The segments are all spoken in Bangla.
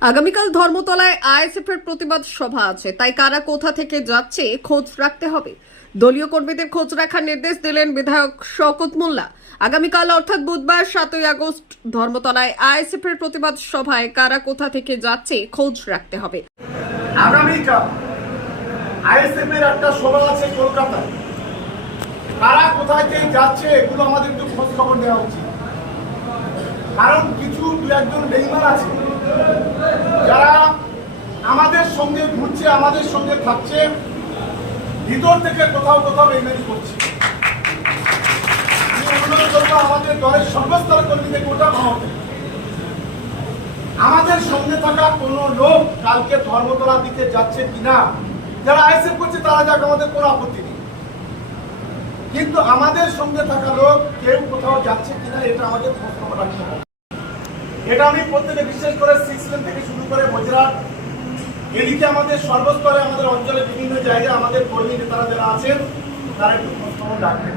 আগামীকাল ধর্মতলায় আইএসএফ এর প্রতিবাদ সভা আছে। তাই কারা কোথা থেকে যাচ্ছে, খোঁজ রাখতে হবে। দলীয় কর্মীদের খোঁজ রাখার নির্দেশ দিলেন বিধায়ক শওকত মোল্লা। আগামীকাল অর্থাৎ বুধবার সাতই আগস্ট ধর্মতলায় আইএসএফ এর প্রতিবাদ সভায় কারা কোথা থেকে যাচ্ছে, খোঁজ রাখতে হবে। কারা কোথায় থেকে যাচ্ছে, এগুলো আমাদের একটু খোঁজ খবর নেওয়া উচিত। কারণ কিছু দু একজন বেইমান আছে। যারা আমাদের সঙ্গে ঘুরছে, আমাদের সঙ্গে থাকছে, ভিতর থেকে কোথাও কোথাও বেইমানি করছে। আমাদের দলের সর্বস্তর কর্মীদের গোটা ভাঙতে। আমাদের সঙ্গে থাকা কোনো লোক কালকে ধর্মতলার দিকে যাচ্ছে কিনা, যারা আইএসএফ করছে তারা যাক, আমাদের কোনো আপত্তি নেই। কিন্তু আমাদের সঙ্গে থাকা লোক কেউ কোথাও যাচ্ছে কিনা, এটা আমাদের খবর রাখতে হবে। এটা আমি প্রত্যেকে বিশেষ করে সিক্স লেন থেকে শুরু করে গুজরাট এদিকে আমাদের সর্বস্তরে আমাদের অঞ্চলে বিভিন্ন জায়গায় আমাদের কর্মী নেতারা যারা আছেন তারা একটু খোঁজ খবর রাখবেন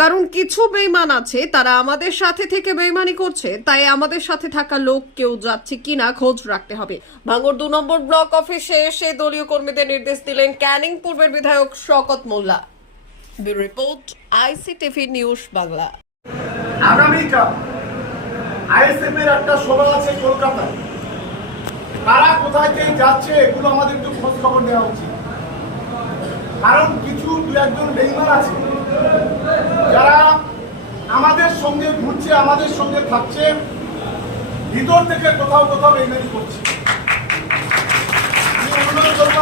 কারণ কিছু বেইমান আছে তারা আমাদের সাথে থেকে বেইমানি করছে তাই আমাদের সাথে থাকা লোক কেউ যাচ্ছে কিনা খোঁজ রাখতে হবে। ভাঙর দু নম্বর ব্লক অফিসে এসে দলীয় কর্মীদের নির্দেশ দিলেন ক্যানিং পূর্বের বিধায়ক Saokat Molla. Report ICTV news Bangla. আগামীকাল আইএসএফ এর একটা সভা আছে কলকাতায়। কারা কোথায় থেকে যাচ্ছে, এগুলো আমাদের একটু খোঁজ খবর নেওয়া উচিত। কারণ কিছু দু একজন বেইমান আছে। যারা আমাদের সঙ্গে ঘুরছে, আমাদের সঙ্গে থাকছে, ভিতর থেকে কোথাও কোথাও বেইমানি করছে।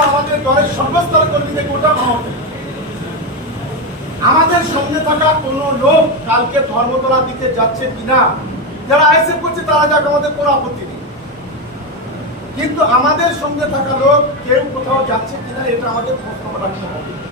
আমাদের দলের সর্বস্তর কর্মীদের গোটা ভাঙতে আমাদের সঙ্গে থাকা কোনো লোক কালকে ধর্মতলার দিকে যাচ্ছে কিনা যারা আইএসএফ করছে, তারা যাক, আমাদের কোনো আপত্তি নেই। কিন্তু আমাদের সঙ্গে থাকা লোক কেউ কোথাও যাচ্ছে কিনা, এটা আমাদের খবর রাখতে হবে